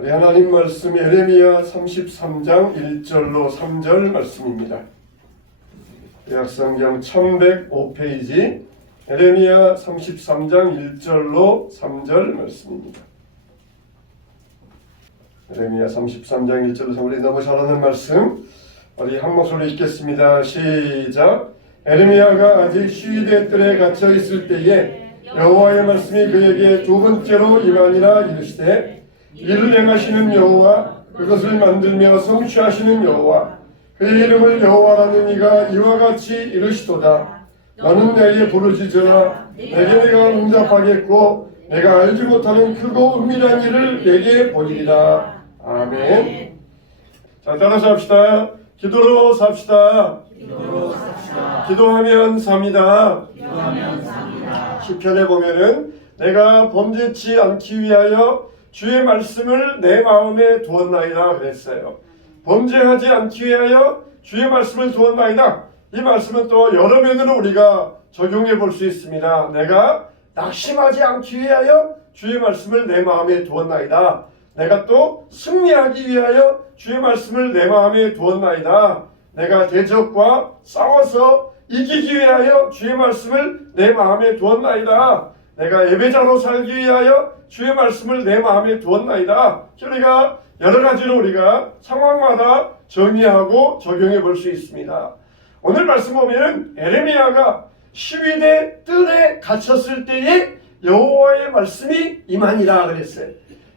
우리 하나님 말씀 예레미야 33장 1절로 3절 말씀입니다. 구약성경 1105페이지 예레미야 33장 1절로 3절 말씀입니다. 예레미야 33장 1절로 3절, 우리 너무 잘하는 말씀, 우리 한 목소리로 읽겠습니다. 시작. 예레미야가 아직 시위대 뜰에 갇혀 있을 때에 여호와의 말씀이 그에게 두 번째로 임하니라. 이르시되 이를 행하시는 여호와, 그것을 만들며 성취하시는 여호와, 그의 이름을 여호와라는 이가 이와 같이 이르시도다. 너는 내게 부르짖으라. 내게 내가 응답하겠고 내가 알지 못하는 크고 은밀한 일을 내게 보이리라. 아멘. 자, 따라서 합시다. 기도로 삽시다. 기도하면 삽니다. 시편에 보면은 내가 범죄치 않기 위하여 주의 말씀을 내 마음에 두었나이다 그랬어요. 범죄하지 않기 위하여 주의 말씀을 두었나이다. 이 말씀은 또 여러 면으로 우리가 적용해 볼 수 있습니다. 내가 낙심하지 않기 위하여 주의 말씀을 내 마음에 두었나이다. 내가 또 승리하기 위하여 주의 말씀을 내 마음에 두었나이다. 내가 대적과 싸워서 이기기 위하여 주의 말씀을 내 마음에 두었나이다. 내가 예배자로 살기 위하여 주의 말씀을 내 마음에 두었나이다. 우리가 여러 가지로 우리가 상황마다 정의하고 적용해 볼 수 있습니다. 오늘 말씀 보면은 예레미야가 시위대 뜰에 갇혔을 때에 여호와의 말씀이 임하니라 그랬어요.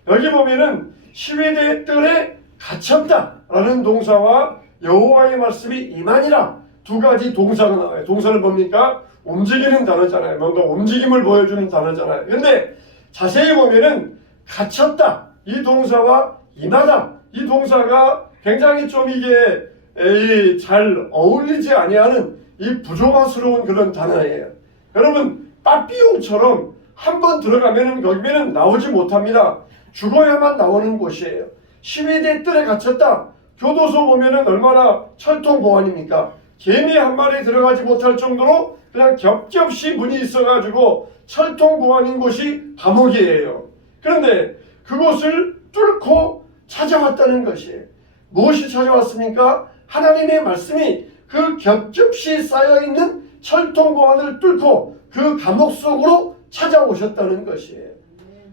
여기 보면은 시위대 뜰에 갇혔다라는 동사와 여호와의 말씀이 임하니라 두 가지 동사가 나와요. 동사는 뭡니까? 움직이는 단어잖아요. 뭔가 움직임을 보여주는 단어잖아요. 근데 자세히 보면은 갇혔다 이 동사와 임하다 이 동사가 굉장히 좀 이게 잘 어울리지 아니하는 이 부조화스러운 그런 단어예요. 여러분, 빠삐용처럼 한번 들어가면은 거기면은 나오지 못합니다. 죽어야만 나오는 곳이에요. 시위대 뜰에 갇혔다. 교도소 보면은 얼마나 철통 보안입니까? 개미 한 마리 들어가지 못할 정도로 그냥 겹겹이 문이 있어가지고 철통 보안인 곳이 감옥이에요. 그런데 그곳을 뚫고 찾아왔다는 것이에요. 무엇이 찾아왔습니까? 하나님의 말씀이 그 겹겹이 쌓여있는 철통 보안을 뚫고 그 감옥 속으로 찾아오셨다는 것이에요.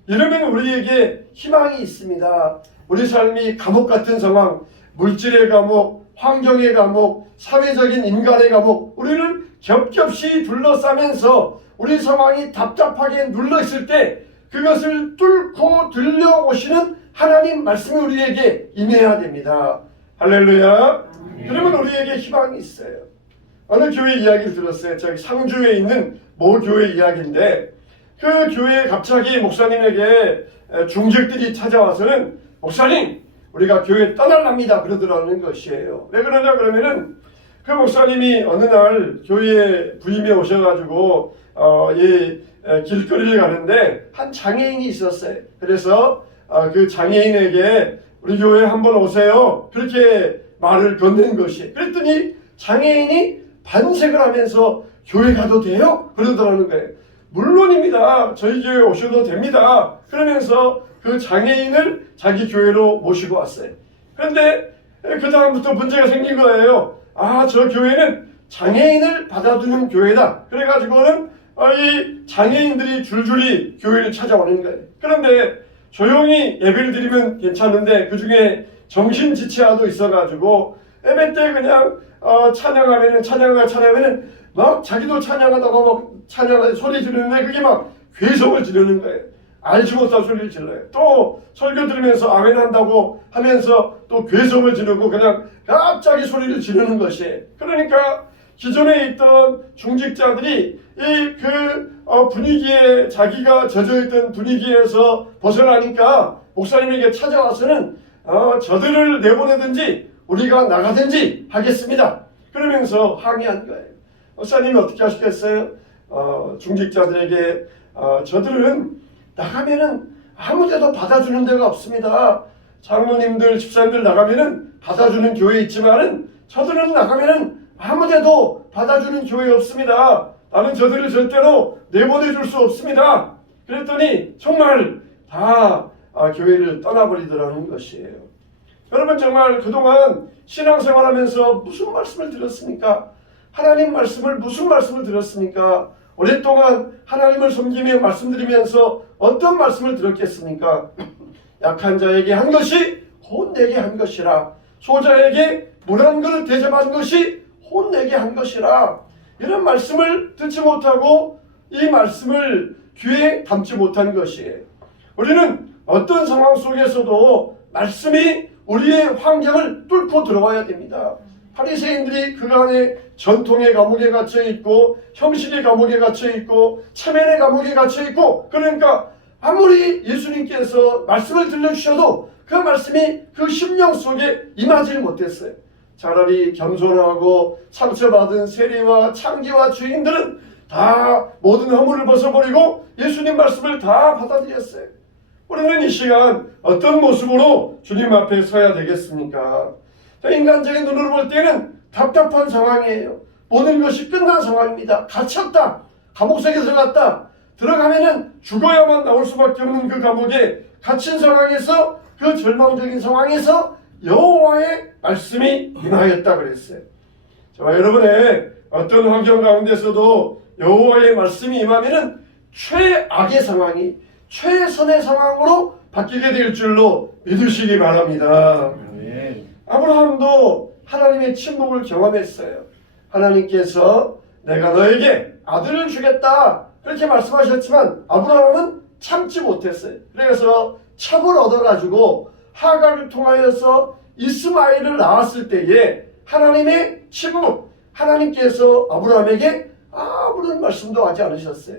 이러면 우리에게 희망이 있습니다. 우리 삶이 감옥 같은 상황, 물질의 감옥, 환경의 감옥, 사회적인 인간의 감옥, 우리를 겹겹이 둘러싸면서 우리 상황이 답답하게 눌러있을 때 그것을 뚫고 들려오시는 하나님 말씀이 우리에게 임해야 됩니다. 할렐루야. 그러면 우리에게 희망이 있어요. 어느 교회 이야기를 들었어요. 저기 상주에 있는 모 교회 이야기인데 그 교회에 갑자기 목사님에게 중직들이 찾아와서는 목사님, 우리가 교회 떠날랍니다 그러더라는 것이에요. 왜 그러냐 그러면은 그 목사님이 어느 날 교회에 부임해 오셔가지고 이 길거리를 가는데 한 장애인이 있었어요. 그래서 그 장애인에게 우리 교회에 한번 오세요 그렇게 말을 건넨 것이. 그랬더니 장애인이 반색을 하면서 교회 가도 돼요? 그러더라는 거예요. 물론입니다. 저희 교회에 오셔도 됩니다. 그러면서 그 장애인을 자기 교회로 모시고 왔어요. 그런데 그 다음부터 문제가 생긴 거예요. 아, 저 교회는 장애인을 받아두는 교회다. 그래가지고는 이 장애인들이 줄줄이 교회를 찾아오는 거예요. 그런데 조용히 예배를 드리면 괜찮은데 그 중에 정신지체아도 있어가지고 예배 때 그냥 찬양하면은 막 자기도 찬양하다가 막 찬양하다 소리 지르는데 그게 막 괴성을 지르는 거예요. 알지 못한 소리를 질러요. 또 설교 들으면서 아멘 한다고 하면서 또 괴성을 지르고 그냥 갑자기 소리를 지르는 것이에요. 그러니까 기존에 있던 중직자들이 이 분위기에 자기가 젖어있던 분위기에서 벗어나니까 목사님에게 찾아와서는 저들을 내보내든지 우리가 나가든지 하겠습니다. 그러면서 항의한 거예요. 목사님이 어떻게 하시겠어요? 중직자들에게 저들은 나가면은 아무 데도 받아주는 데가 없습니다. 장로님들, 집사님들 나가면은 받아주는 교회 있지만은 저들은 나가면은 아무 데도 받아주는 교회 없습니다. 나는 저들을 절대로 내보내줄 수 없습니다. 그랬더니 정말 다 교회를 떠나버리더라는 것이에요. 여러분 정말 그동안 신앙생활하면서 무슨 말씀을 들었습니까? 하나님 말씀을 무슨 말씀을 들었습니까? 오랫동안 하나님을 섬기며 말씀드리면서 어떤 말씀을 들었겠습니까? 약한 자에게 한 것이 혼내게 한 것이라, 소자에게 물 한 그릇 대접한 것이 혼내게 한 것이라, 이런 말씀을 듣지 못하고 이 말씀을 귀에 담지 못한 것이에요. 우리는 어떤 상황 속에서도 말씀이 우리의 환경을 뚫고 들어와야 됩니다. 바리새인들이 그간의 전통의 감옥에 갇혀 있고, 형식의 감옥에 갇혀 있고, 체면의 감옥에 갇혀 있고, 그러니까 아무리 예수님께서 말씀을 들려주셔도 그 말씀이 그 심령 속에 임하지 못했어요. 차라리 겸손하고 상처받은 세리와 창기와 주인들은 다 모든 허물을 벗어버리고 예수님 말씀을 다 받아들였어요. 우리는 이 시간 어떤 모습으로 주님 앞에 서야 되겠습니까? 인간적인 눈으로 볼 때는 답답한 상황이에요. 모든 것이 끝난 상황입니다. 갇혔다. 감옥 속에 들어갔다. 들어가면은 죽어야만 나올 수밖에 없는 그 감옥에 갇힌 상황에서, 그 절망적인 상황에서 여호와의 말씀이 임하였다 그랬어요. 저와 여러분의 어떤 환경 가운데서도 여호와의 말씀이 임하면은 최악의 상황이 최선의 상황으로 바뀌게 될 줄로 믿으시기 바랍니다. 아브라함도 하나님의 침묵을 경험했어요. 하나님께서 내가 너에게 아들을 주겠다 그렇게 말씀하셨지만 아브라함은 참지 못했어요. 그래서 첩을 얻어가지고 하갈을 통하여서 이스마엘을 낳았을 때에 하나님의 침묵, 하나님께서 아브라함에게 아무런 말씀도 하지 않으셨어요.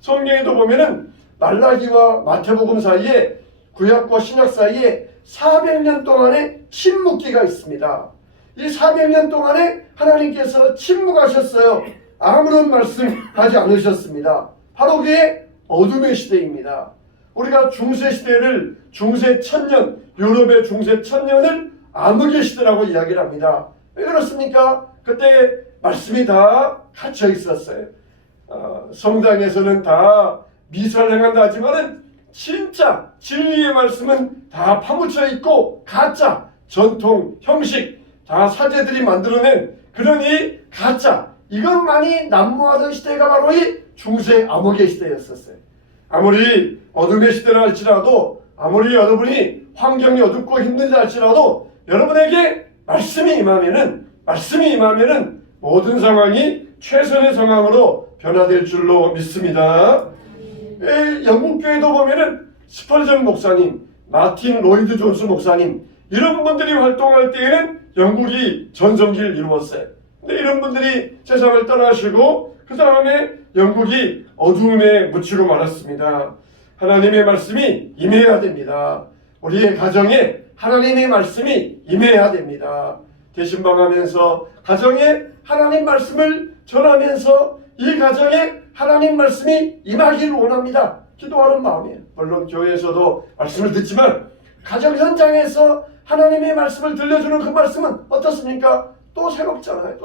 성경에도 보면은 말라기와 마태복음 사이에, 구약과 신약 사이에 400년 동안의 침묵기가 있습니다. 이 400년 동안에 하나님께서 침묵하셨어요. 아무런 말씀하지 않으셨습니다. 바로 그게 어둠의 시대입니다. 우리가 중세시대를, 중세 천년, 유럽의 중세 천년을 암흑의 시대라고 이야기를 합니다. 왜 그렇습니까? 그때 말씀이 다 갇혀 있었어요. 성당에서는 다 미사를 행한다 하지만은 진짜 진리의 말씀은 다 파묻혀 있고, 가짜, 전통, 형식, 다 사제들이 만들어낸 그런 이 가짜, 이것만이 난무하던 시대가 바로 이 중세 암흑의 시대였었어요. 아무리 어둠의 시대라 할지라도, 아무리 여러분이 환경이 어둡고 힘들다 할지라도 여러분에게 말씀이 임하면은 모든 상황이 최선의 상황으로 변화될 줄로 믿습니다. 영국 교회도 보면은 스펄전 목사님, 마틴 로이드 존스 목사님, 이런 분들이 활동할 때에는 영국이 전성기를 이루었어요. 근데 이런 분들이 세상을 떠나시고 그 다음에 영국이 어두움에 묻히고 말았습니다. 하나님의 말씀이 임해야 됩니다. 우리의 가정에 하나님의 말씀이 임해야 됩니다. 대신방하면서 가정에 하나님 말씀을 전하면서 이 가정에 하나님 말씀이 임하기를 원합니다. 기도하는 마음이에요. 물론 교회에서도 말씀을 듣지만 가정 현장에서 하나님의 말씀을 들려주는 그 말씀은 어떻습니까? 또 새롭잖아요.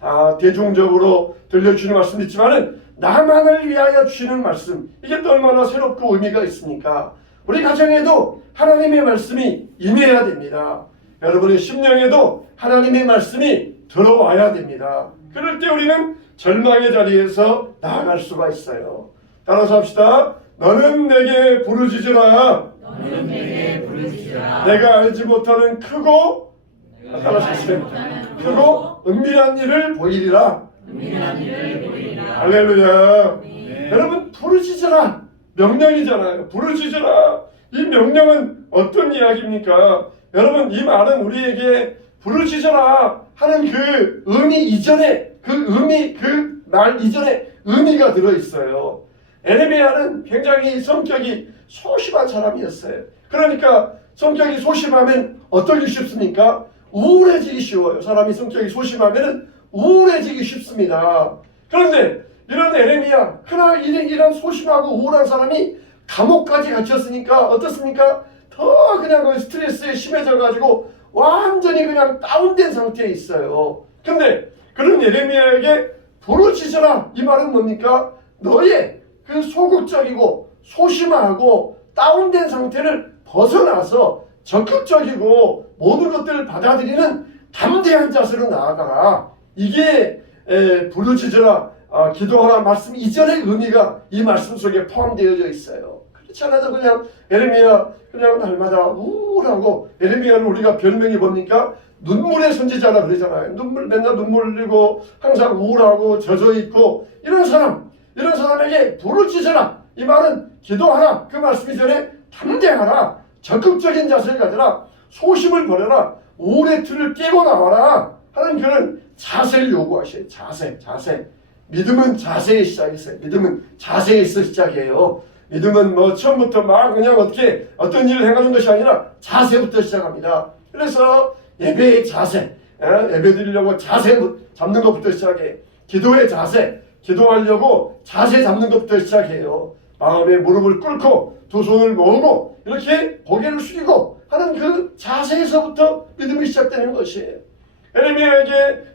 다 대중적으로 들려주는 말씀 있지만은 나만을 위하여 주시는 말씀, 이게 또 얼마나 새롭고 의미가 있습니까? 우리 가정에도 하나님의 말씀이 임해야 됩니다. 여러분의 심령에도 하나님의 말씀이 들어와야 됩니다. 그럴 때 우리는 절망의 자리에서 나아갈 수가 있어요. 따라서 합시다. 너는 내게 부르짖으라. 내가 알지 못하는 크고 크고 은밀한 일을 보이리라. 할렐루야. 여러분, 부르짖으라 명령이잖아요. 부르짖으라. 이 명령은 어떤 이야기입니까? 여러분, 이 말은 우리에게 부르짖으라 하는 그 의미 이전에, 그 말 이전에 의미가 들어있어요. 에레미야는 굉장히 성격이 소심한 사람이었어요. 그러니까 성격이 소심하면 어떻게 쉽습니까? 우울해지기 쉬워요. 사람이 성격이 소심하면 우울해지기 쉽습니다. 그런데 이런 에레미야, 그러나 이런 소심하고 우울한 사람이 감옥까지 갇혔으니까 어떻습니까? 더 그냥 그 스트레스에 심해져가지고 완전히 그냥 다운된 상태에 있어요. 근데 그런 예레미야에게 부르짖으라, 이 말은 뭡니까? 너의 그 소극적이고 소심하고 다운된 상태를 벗어나서 적극적이고 모든 것들을 받아들이는 담대한 자세로 나아가라. 이게 부르짖으라 기도하라 말씀 이전의 의미가 이 말씀 속에 포함되어져 있어요. 그렇지 않아도 그냥 에레미야 그냥 날마다 우울하고, 에레미야는 우리가 별명이 뭡니까? 눈물의 선지자라 그러잖아요. 맨날 눈물 흘리고 항상 우울하고 젖어있고 이런 사람에게 부르짖으라. 이 말은 기도하라. 그 말씀 이전에 담대하라. 적극적인 자세를 가져라. 소심을 버려라. 우울의 틀을 깨고 나와라 하는 그런 자세를 요구하셔요. 자세. 믿음은 자세의 시작이세요. 믿음은 자세에서 시작해요. 믿음은 뭐 처음부터 막 그냥 어떤 일을 행하는 것이 아니라 자세부터 시작합니다. 그래서 예배의 자세, 예배 드리려고 자세 잡는 것부터 시작해. 기도의 자세, 기도하려고 자세 잡는 것부터 시작해요. 마음에 무릎을 꿇고 두 손을 모으고 이렇게 고개를 숙이고 하는 그 자세에서부터 믿음이 시작되는 것이에요. 에레미야에게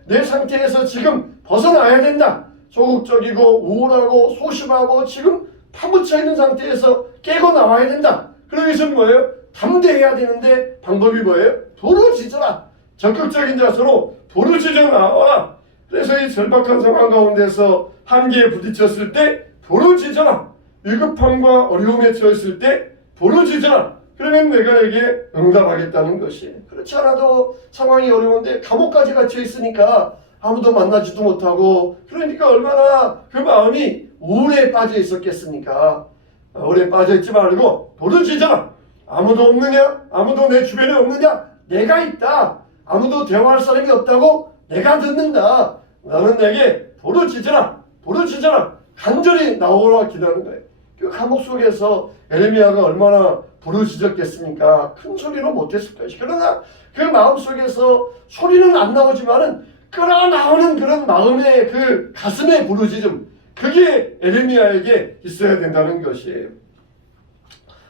내 상태에서 지금 벗어나야 된다. 소극적이고 우울하고 소심하고 지금 파묻혀 있는 상태에서 깨고 나와야 된다. 그러기 위해서는 뭐예요? 담대해야 되는데 방법이 뭐예요? 부르짖어라. 적극적인 자세로 부르짖어 나와라. 그래서 이 절박한 상황 가운데서 한계에 부딪혔을 때 부르짖어라. 위급함과 어려움에 처했을 때 부르짖어라. 그러면 내가 에게 응답하겠다는 것이에요. 그렇지 않아도 상황이 어려운데 감옥까지 갇혀 있으니까 아무도 만나지도 못하고, 그러니까 얼마나 그 마음이 우울에 빠져 있었겠습니까? 우울에 빠져 있지 말고 부르짖어라. 아무도 없느냐? 아무도 내 주변에 없느냐? 내가 있다. 아무도 대화할 사람이 없다고? 내가 듣는다. 너는 내게 부르짖어라. 간절히 나오라 기도하는 거예요. 그 감옥 속에서 에레미야가 얼마나 부르짖었겠습니까? 큰 소리로 못했을 것이. 그러나 그 마음속에서 소리는 안 나오지만은 끌어나오는 그런 마음의 그 가슴의 부르짖음, 그게 에레미야에게 있어야 된다는 것이에요.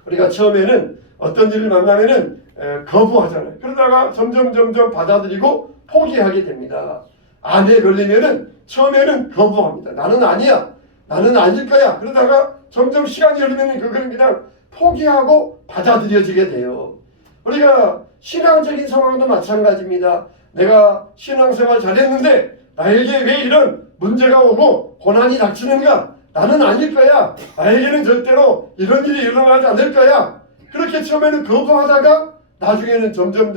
우리가 처음에는 어떤 일을 만나면은 거부하잖아요. 그러다가 점점 받아들이고 포기하게 됩니다. 암에 걸리면은 처음에는 거부합니다. 나는 아니야. 나는 아닐 거야. 그러다가 점점 시간이 흐르면 그걸 그냥 포기하고 받아들여지게 돼요. 우리가 신앙적인 상황도 마찬가지입니다. 내가 신앙생활 잘했는데 나에게 왜 이런 문제가 오고 고난이 닥치는가? 나는 아닐 거야. 나에게는 절대로 이런 일이 일어나지 않을 거야. 그렇게 처음에는 거부하다가 나중에는 점점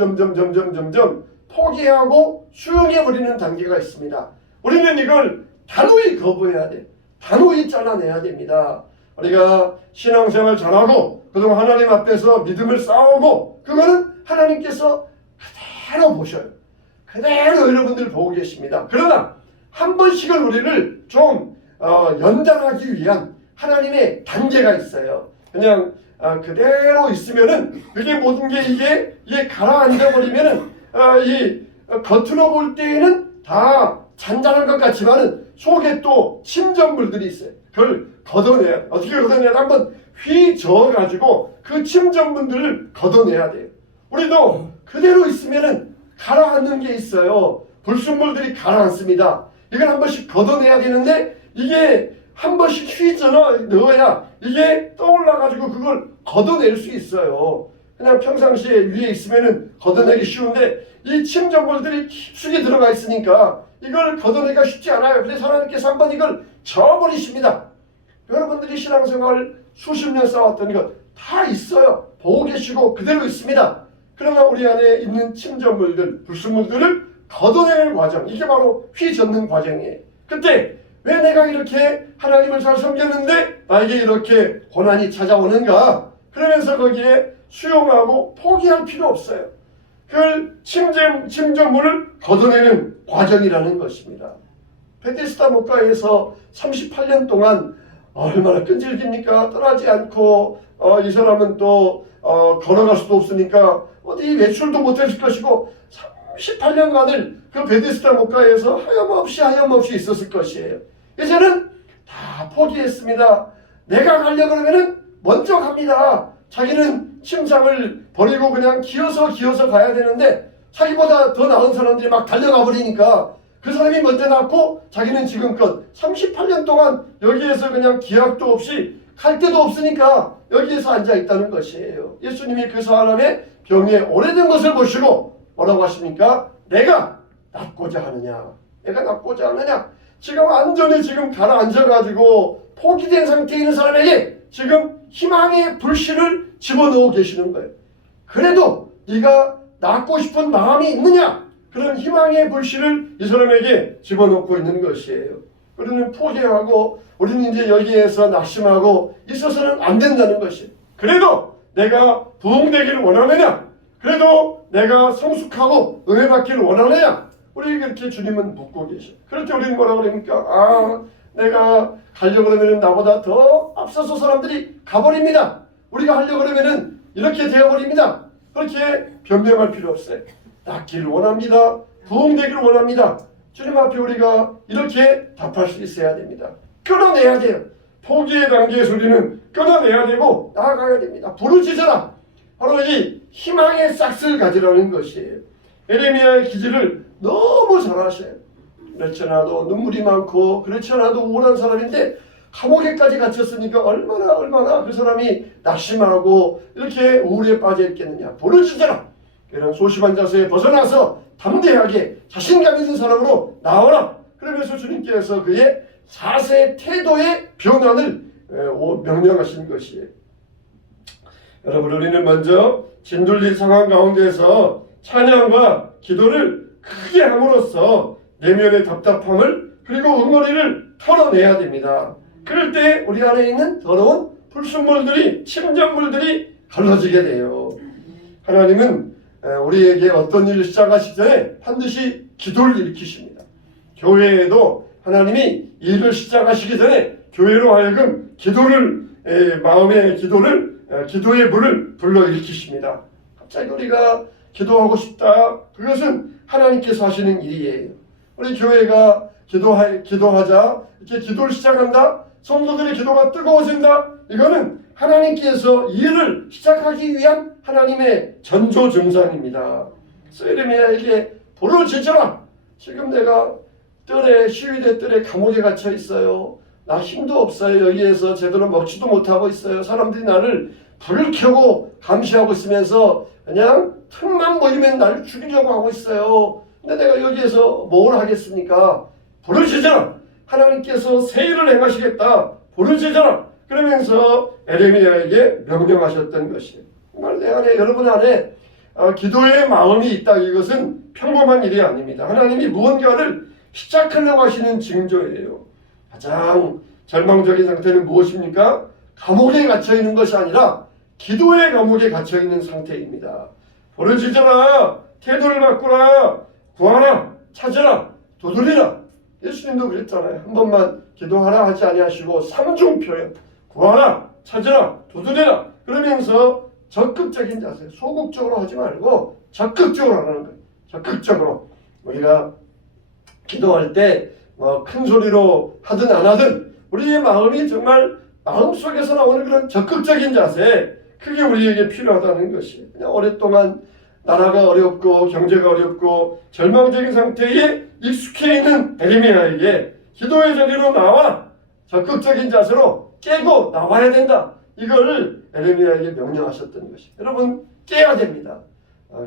포기하고 수용해버리는 단계가 있습니다. 우리는 이걸 단호히 거부해야 돼. 단호히 잘라내야 됩니다. 우리가 신앙생활 잘하고 그동안 하나님 앞에서 믿음을 쌓아오고, 그거는 하나님께서 그대로 보셔요. 그대로 여러분들 보고 계십니다. 그러나 한 번씩은 우리를 좀 연장하기 위한 하나님의 단계가 있어요. 그냥 그대로 있으면은 그게 모든 게 이게 가라앉아 버리면은 이 겉으로 볼 때에는 다 잔잔한 것 같지만은 속에 또 침전물들이 있어요. 그걸 걷어내야, 어떻게 걷어내야? 한번 휘저어 가지고 그 침전물들을 걷어내야 돼요. 우리도 그대로 있으면은 가라앉는 게 있어요. 불순물들이 가라앉습니다. 이걸 한 번씩 걷어내야 되는데, 이게 한 번씩 휘저어 넣어야 이게 떠올라가지고 그걸 걷어낼 수 있어요. 그냥 평상시에 위에 있으면은 걷어내기 쉬운데 이 침전물들이 깊숙이 들어가 있으니까 이걸 걷어내기가 쉽지 않아요. 그래서 하나님께서 한번 이걸 저어버리십니다. 여러분들이 신앙생활 수십 년 쌓았던 것 다 있어요. 보고 계시고 그대로 있습니다. 그러나 우리 안에 있는 침전물들, 불순물들을 걷어내는 과정, 이게 바로 휘젓는 과정이에요. 그때 왜 내가 이렇게 하나님을 잘 섬겼는데 나에게 이렇게 고난이 찾아오는가? 그러면서 거기에 수용하고 포기할 필요 없어요. 그걸 침전물을 걷어내는 과정이라는 것입니다. 베데스다 목가에서 38년 동안 얼마나 끈질깁니까? 떠나지 않고 이 사람은 또 걸어갈 수도 없으니까 어디 외출도 못했을 것이고 38년간을 그 베데스다 목가에서 하염없이 있었을 것이에요. 이제는 다 포기했습니다. 내가 가려고 그러면은 먼저 갑니다. 자기는 침상을 버리고 그냥 기어서 가야 되는데 자기보다 더 나은 사람들이 막 달려가 버리니까 그 사람이 먼저 낳고 자기는 지금껏 38년 동안 여기에서 그냥 기약도 없이 갈 데도 없으니까 여기에서 앉아 있다는 것이에요. 예수님이 그 사람의 병에 오래된 것을 보시고 뭐라고 하십니까? 내가 낫고자 하느냐? 내가 낫고자 하느냐? 지금 완전히 지금 가라앉아가지고 포기된 상태에 있는 사람에게 지금 희망의 불씨를 집어넣어 계시는 거예요. 그래도 네가 낫고 싶은 마음이 있느냐? 그런 희망의 불씨를 이 사람에게 집어넣고 있는 것이에요. 우리는 포기하고 우리는 이제 여기에서 낙심하고 있어서는 안 된다는 것이. 그래도 내가 부흥되기를 원하느냐? 그래도 내가 성숙하고 은혜받기를 원하느냐? 우리 그렇게 주님은 묻고 계셔. 그럴 때 우리는 뭐라고 그럽니까? 내가 가려고 그러면 나보다 더 앞서서 사람들이 가버립니다. 우리가 하려고 그러면 이렇게 되어버립니다. 그렇게 변명할 필요 없어요. 낫기를 원합니다. 부흥되기를 원합니다. 주님 앞에 우리가 이렇게 답할 수 있어야 됩니다. 끊어내야 돼요. 포기의 단계에서 우리는 끊어내야 되고 나아가야 됩니다. 부르짖어라. 바로 이 희망의 싹을 가지라는 것이에요. 에레미야의 기질을 너무 잘 아셔요. 그렇지 않아도 눈물이 많고 그렇지 않아도 우울한 사람인데 감옥에까지 갇혔으니까 얼마나 그 사람이 낙심하고 이렇게 우울에 빠져 있겠느냐. 부르짖어라. 이런 소심한 자세에 벗어나서 담대하게 자신감 있는 사람으로 나와라. 그러면서 주님께서 그의 자세 태도의 변화를 명령하신 것이에요. 여러분, 우리는 먼저 진둘리 상황 가운데서 찬양과 기도를 크게 함으로써 내면의 답답함을 그리고 응어리를 털어내야 됩니다. 그럴 때 우리 안에 있는 더러운 불순물들이 침전물들이 갈라지게 돼요. 하나님은 우리에게 어떤 일을 시작하시기 전에 반드시 기도를 일으키십니다. 교회에도 하나님이 일을 시작하시기 전에 교회로 하여금 마음의 기도의 물을 불러일으키십니다. 갑자기 우리가 기도하고 싶다. 그것은 하나님께서 하시는 일이에요. 우리 교회가 기도하자. 이렇게 기도를 시작한다. 성도들의 기도가 뜨거워진다. 이거는 하나님께서 일을 시작하기 위한 하나님의 전조 증상입니다. 에레미야에게 부르짖어라. 지금 내가 시위대 뜰에 감옥에 갇혀 있어요. 나 힘도 없어요. 여기에서 제대로 먹지도 못하고 있어요. 사람들이 나를 불을 켜고 감시하고 있으면서 그냥 틈만 보이면 나를 죽이려고 하고 있어요. 근데 내가 여기에서 뭘 하겠습니까? 부르짖어라. 하나님께서 새 일을 행하시겠다. 부르짖어라. 그러면서 에레미야에게 명령하셨던 것이에요. 정말 내 안에, 여러분 안에 기도의 마음이 있다. 이것은 평범한 일이 아닙니다. 하나님이 무언가를 시작하려고 하시는 징조예요. 가장 절망적인 상태는 무엇입니까? 감옥에 갇혀있는 것이 아니라 기도의 감옥에 갇혀있는 상태입니다. 부르짖어라. 태도를 바꾸라. 구하라. 찾으라. 두드리라. 예수님도 그랬잖아요. 한 번만 기도하라 하지 아니하시고 삼중 표현. 구하라. 찾으라. 두드리라. 그러면서 적극적인 자세. 소극적으로 하지 말고 적극적으로 하는 거예요. 적극적으로. 우리가 기도할 때 큰 소리로 하든 안 하든 우리의 마음이 정말 마음속에서 나오는 그런 적극적인 자세, 그게 우리에게 필요하다는 것이에요. 그냥 오랫동안 나라가 어렵고 경제가 어렵고 절망적인 상태에 익숙해 있는 에레미야에게 기도의 자리로 나와 적극적인 자세로 깨고 나와야 된다. 이걸 에레미야에게 명령하셨던 것이에요. 여러분, 깨야 됩니다.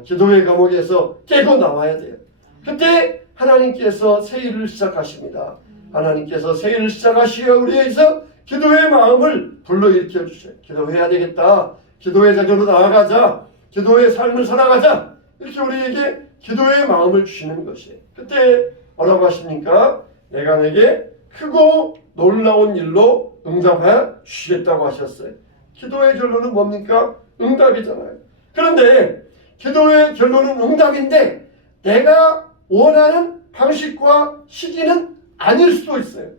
기도의 감옥에서 깨고 나와야 돼요. 그때 하나님께서 새 일을 시작하십니다. 하나님께서 새 일을 시작하시기 위해서 기도의 마음을 불러일으켜 주셔요. 기도해야 되겠다. 기도의 자리로 나아가자. 기도의 삶을 살아가자. 이렇게 우리에게 기도의 마음을 주시는 것이에요. 그때 뭐라고 하십니까? 내가 내게 크고 놀라운 일로 응답하여 주시겠다고 하셨어요. 기도의 결론은 뭡니까? 응답이잖아요. 그런데 기도의 결론은 응답인데 내가 원하는 방식과 시기는 아닐 수도 있어요.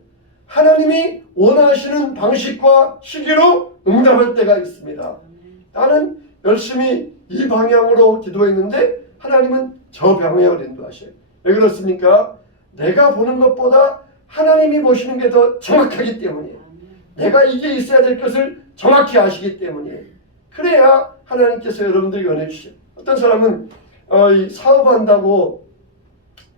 하나님이 원하시는 방식과 시기로 응답할 때가 있습니다. 나는 열심히 이 방향으로 기도했는데 하나님은 저 방향으로 인도하셔요. 왜 그렇습니까? 내가 보는 것보다 하나님이 보시는 게 더 정확하기 때문이에요. 내가 이게 있어야 될 것을 정확히 아시기 때문이에요. 그래야 하나님께서 여러분들에게 은혜 주셔요. 어떤 사람은 사업한다고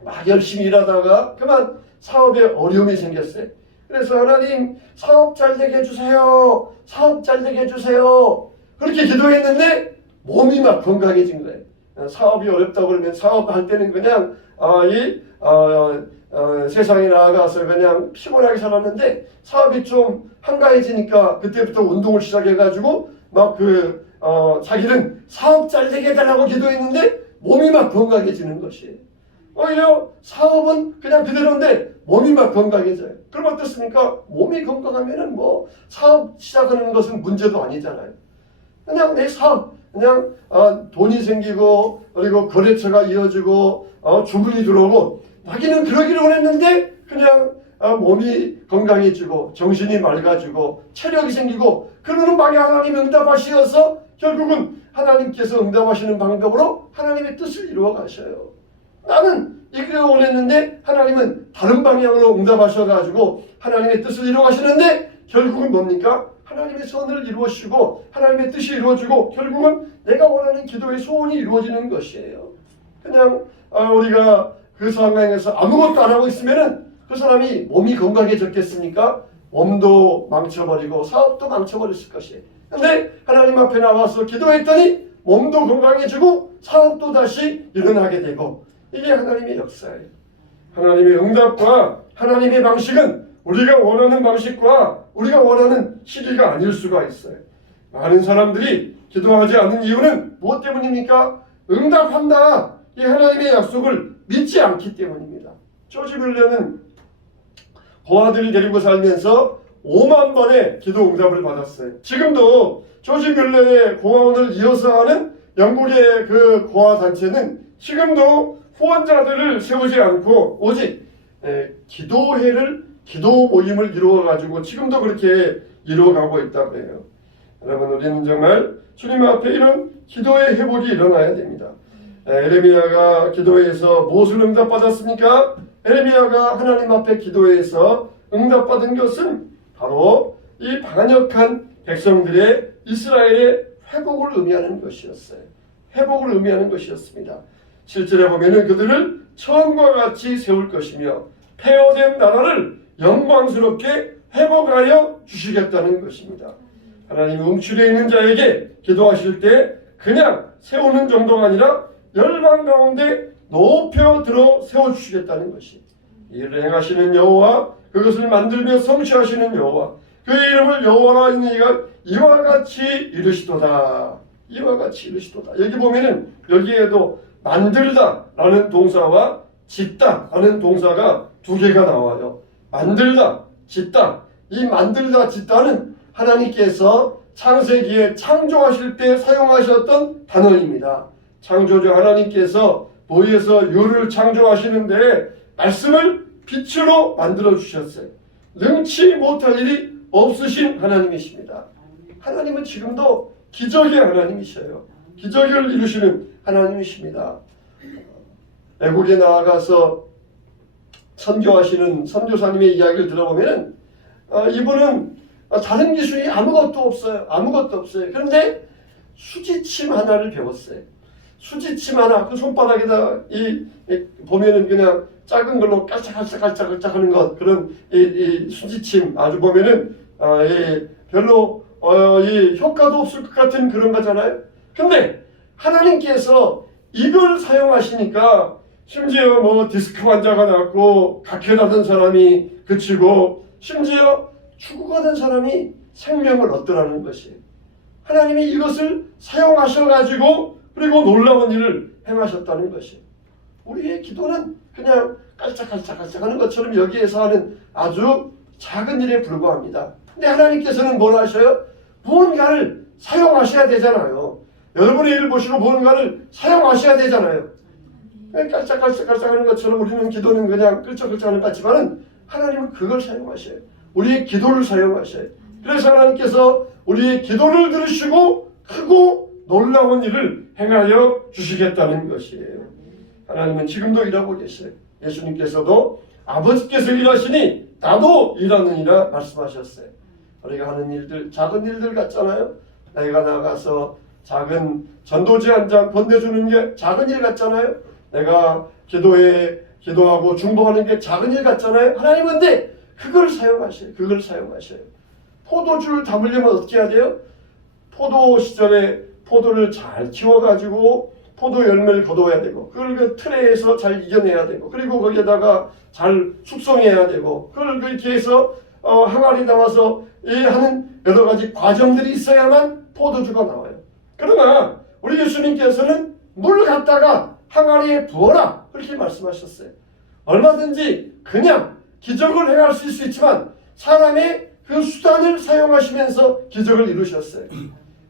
막 열심히 일하다가 그만 사업에 어려움이 생겼어요. 그래서 하나님 사업 잘 되게 해주세요. 사업 잘 되게 해주세요. 그렇게 기도했는데 몸이 막 건강해진 거예요. 사업이 어렵다고 그러면 사업할 때는 그냥 세상에 나아가서 그냥 피곤하게 살았는데 사업이 좀 한가해지니까 그때부터 운동을 시작해가지고 막 자기는 사업 잘 되게 해달라고 기도했는데 몸이 막 건강해지는 것이에요. 오히려 사업은 그냥 그대로인데 몸이 막 건강해져요. 그럼 어떻습니까? 몸이 건강하면은 뭐 사업 시작하는 것은 문제도 아니잖아요. 그냥 내 사업, 그냥 돈이 생기고 그리고 거래처가 이어지고 주문이 들어오고 자기는 그러기를 원했는데 그냥 몸이 건강해지고 정신이 맑아지고 체력이 생기고 그러는 방에 하나님이 응답하시어서 결국은 하나님께서 응답하시는 방법으로 하나님의 뜻을 이루어 가셔요. 나는 이걸 원했는데 하나님은 다른 방향으로 응답하셔가지고 하나님의 뜻을 이루어 가시는데 결국은 뭡니까? 하나님의 선을 이루어지고 하나님의 뜻이 이루어지고 결국은 내가 원하는 기도의 소원이 이루어지는 것이에요. 그냥 우리가 그 상황에서 아무것도 안 하고 있으면은 그 사람이 몸이 건강해졌겠습니까? 몸도 망쳐버리고 사업도 망쳐버렸을 것이에요. 근데 하나님 앞에 나와서 기도했더니 몸도 건강해지고 사업도 다시 일어나게 되고 이게 하나님의 역사예요. 하나님의 응답과 하나님의 방식은 우리가 원하는 방식과 우리가 원하는 시기가 아닐 수가 있어요. 많은 사람들이 기도하지 않는 이유는 무엇 때문입니까? 응답한다. 이 하나님의 약속을 믿지 않기 때문입니다. 조지 뮬러는 고아들을 데리고 살면서 5만 번의 기도 응답을 받았어요. 지금도 조지 뮬러의 고아원을 이어서 하는 영국의 그 고아 단체는 지금도 후원자들을 세우지 않고 오직 기도 모임을 이루어가지고 지금도 그렇게 이루어가고 있다고 해요. 여러분 우리는 정말 주님 앞에 이런 기도의 회복이 일어나야 됩니다. 에레미야가 기도해서 무엇을 응답받았습니까? 에레미야가 하나님 앞에 기도해서 응답받은 것은 바로 이 반역한 백성들의 이스라엘의 회복을 의미하는 것이었어요. 회복을 의미하는 것이었습니다. 실제로 보면은 그들을 처음과 같이 세울 것이며 폐허된 나라를 영광스럽게 회복하여 주시겠다는 것입니다. 하나님이 움츠려 있는 자에게 기도하실 때 그냥 세우는 정도가 아니라 열방 가운데 높여 들어 세워주시겠다는 것이 이를 행하시는 여호와 그것을 만들며 성취하시는 여호와 그의 이름을 여호와라 있는 이가 이와 같이 이르시도다. 이와 같이 이르시도다. 여기 보면은 여기에도 만들다 라는 동사와 짓다 라는 동사가 두 개가 나와요. 만들다, 짓다. 이 만들다, 짓다는 하나님께서 창세기에 창조하실 때 사용하셨던 단어입니다. 창조주 하나님께서 노에서 유를 창조하시는데 말씀을 빛으로 만들어 주셨어요. 능치 못할 일이 없으신 하나님이십니다. 하나님은 지금도 기적의 하나님이셔요. 기적을 이루시는 하나님이십니다. 외국에 나아가서 선교하시는 선교사님의 이야기를 들어보면 이분은 다른 기술이 아무것도 없어요. 아무것도 없어요. 그런데 수지침 하나를 배웠어요. 수지침 하나, 그 손바닥에다 보면은 그냥 작은 걸로 깔짝깔짝 하는 것, 그런 이 수지침 아주 보면은 별로 이 효과도 없을 것 같은 그런 거잖아요. 근데 하나님께서 이걸 사용하시니까 심지어 뭐 디스크 환자가 낫고 각혈하던 사람이 그치고 심지어 죽어가던 사람이 생명을 얻더라는 것이에요. 하나님이 이것을 사용하셔가지고 그리고 놀라운 일을 행하셨다는 것이에요. 우리의 기도는 그냥 깔짝깔짝 하는 것처럼 여기에서 하는 아주 작은 일에 불과합니다. 근데 하나님께서는 뭘 하셔요? 무언가를 사용하셔야 되잖아요. 여러분의 일을 보시고 무언가를 사용하셔야 되잖아요. 깔짝깔짝 하는 것처럼 우리는 기도는 그냥 끌적끌적하는 것 같지만은 하나님은 그걸 사용하셔요. 우리의 기도를 사용하셔요. 그래서 하나님께서 우리의 기도를 들으시고 크고 놀라운 일을 행하여 주시겠다는 것이에요. 하나님은 지금도 일하고 계셔요. 예수님께서도 아버지께서 일하시니 나도 일하느니라 말씀하셨어요. 우리가 하는 일들 작은 일들 같잖아요. 내가 나가서 작은 전도지 한 장 건네주는 게 작은 일 같잖아요. 내가 기도하고 중보하는 게 작은 일 같잖아요. 하나님은 근데 그걸 사용하셔요. 그걸 사용하셔요. 포도주를 담으려면 어떻게 해야 돼요? 포도 시절에 포도를 잘 키워가지고 포도 열매를 거둬야 되고, 그걸 그 트레이에서 잘 이겨내야 되고, 그리고 거기에다가 잘 숙성해야 되고, 그걸 그렇게 해서 항아리 나와서 하는 여러 가지 과정들이 있어야만 포도주가 나와요. 그러나 우리 예수님께서는 물 갖다가 항아리에 부어라, 그렇게 말씀하셨어요. 얼마든지 그냥 기적을 행할 수 있지만 사람의 그 수단을 사용하시면서 기적을 이루셨어요.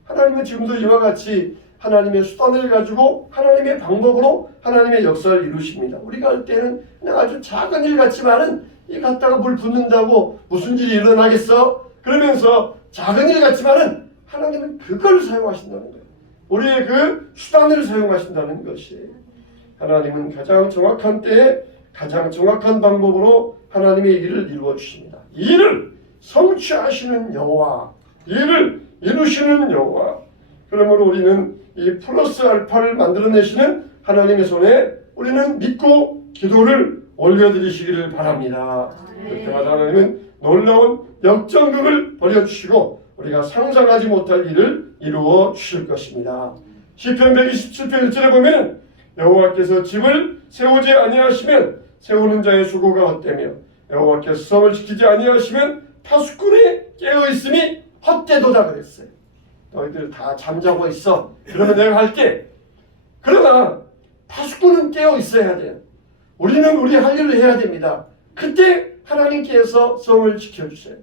하나님은 지금도 이와 같이 하나님의 수단을 가지고 하나님의 방법으로 하나님의 역사를 이루십니다. 우리가 할 때는 그냥 아주 작은 일 같지만은 이 갖다가 물 붓는다고 무슨 일이 일어나겠어? 그러면서 작은 일 같지만은 하나님은 그걸 사용하신다는 거예요. 우리의 그 수단을 사용하신다는 것이에요. 하나님은 가장 정확한 때에 가장 정확한 방법으로 하나님의 일을 이루어 주십니다. 이 일을 성취하시는 여호와, 일을 이루시는 여호와. 그러므로 우리는 이 플러스 알파를 만들어내시는 하나님의 손에 우리는 믿고 기도를 올려드리시기를 바랍니다. 그때마다 하나님은 놀라운 역전극을 벌여주시고 우리가 상상하지 못할 일을 이루어 주실 것입니다. 시편 127편 1절에 보면 여호와께서 집을 세우지 아니하시면 세우는 자의 수고가 헛되며 여호와께서 성을 지키지 아니하시면 파수꾼의 깨어있음이 헛되도다 그랬어요. 너희들 다 잠자고 있어. 그러면 내가 할게. 그러나 파수꾼은 깨어 있어야 돼요. 우리는 우리 할 일을 해야 됩니다. 그때 하나님께서 성을 지켜주세요.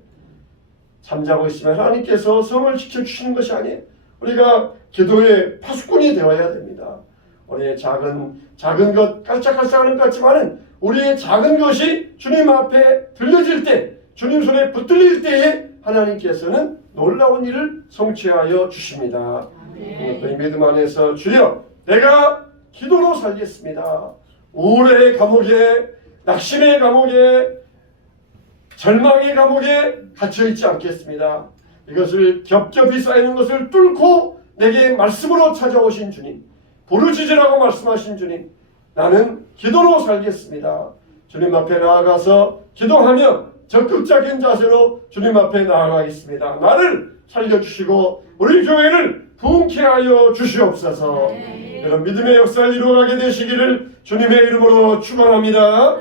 잠자고 있으면 하나님께서 성을 지켜주시는 것이 아니에요. 우리가 기도의 파수꾼이 되어야 됩니다. 우리의 작은 것, 깔짝깔짝하는 것 같지만은 우리의 작은 것이 주님 앞에 들려질 때, 주님 손에 붙들릴 때에 하나님께서는 놀라운 일을 성취하여 주십니다. 또 이 믿음 안에서 주여, 내가 기도로 살겠습니다. 우울의 감옥에, 낙심의 감옥에, 절망의 감옥에 갇혀있지 않겠습니다. 이것을 겹겹이 쌓이는 것을 뚫고 내게 말씀으로 찾아오신 주님, 부르짖으라고 말씀하신 주님, 나는 기도로 살겠습니다. 주님 앞에 나아가서 기도하며 적극적인 자세로 주님 앞에 나아가겠습니다. 나를 살려주시고 우리 교회를 부흥케 하여 주시옵소서. 이런 믿음의 역사를 이루어가게 되시기를 주님의 이름으로 축원합니다.